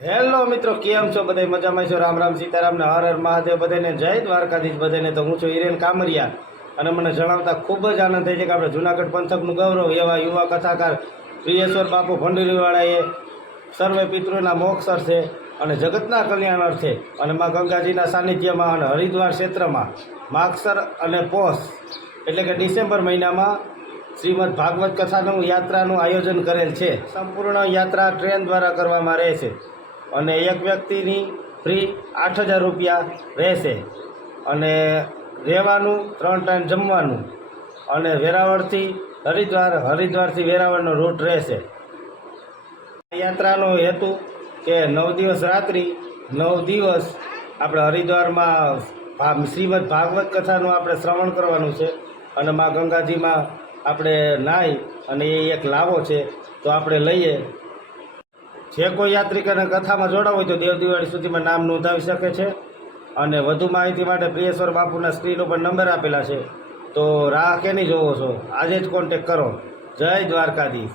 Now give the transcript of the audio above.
Hello મિત્રો, કેમ છો? બધા મજામાં છો? રામ રામ સીતારામ ને હર હર મહાદેવ. બધાને જય દ્વારકાધીશ. બધાને તો હું છું હિરેન કામરિયા અને મને જણાવતા ખૂબ જ આનંદ થાય છે કે આપણે જૂનાગઢ પંથકનું ગૌરવ એવા યુવા કથાકાર પ્રિયેશ્વર બાપુ ભંડરીવાળાએ સર્વે પિતૃના મોક્ષ અર્થે અને જગતના કલ્યાણ અર્થે અને મા ગંગાજીના સાનિધ્યમાં અને હરિદ્વાર ક્ષેત્રમાં માગસર અને પોષ એટલે કે ડિસેમ્બર મહિનામાં શ્રીમદ ભાગવત કથાનું યાત્રાનું આયોજન કરેલ છે. સંપૂર્ણ યાત્રા ટ્રેન દ્વારા કરવામાં રહે છે અને એક વ્યક્તિની ફ્રી 8,000 રૂપિયા રહેશે અને રહેવાનું 3 ટાઈમ જમવાનું અને વેરાવળથી હરિદ્વાર, હરિદ્વારથી વેરાવળનો રૂટ રહેશે. યાત્રાનો હેતુ કે 9 દિવસ રાત્રિ 9 દિવસ આપણે હરિદ્વારમાં શ્રીમદ ભાગવત કથાનું આપણે શ્રવણ કરવાનું છે અને મા ગંગાજીમાં આપણે નાહી અને એ એક લાવો છે તો આપણે લઈએ. જે કોઈ યાત્રિકોને કથામાં જોડાવું હોય તો દેવ દિવાળી સુધીમાં નામ નોંધાવી શકે છે અને વધુ માહિતી માટે પ્રિયેશ્વર બાપુના સ્ક્રીન ઉપર નંબર આપેલા છે. તો રાહ કેની જોવો છો? આજે જ કોન્ટેક કરો. જય દ્વારકાધીશ.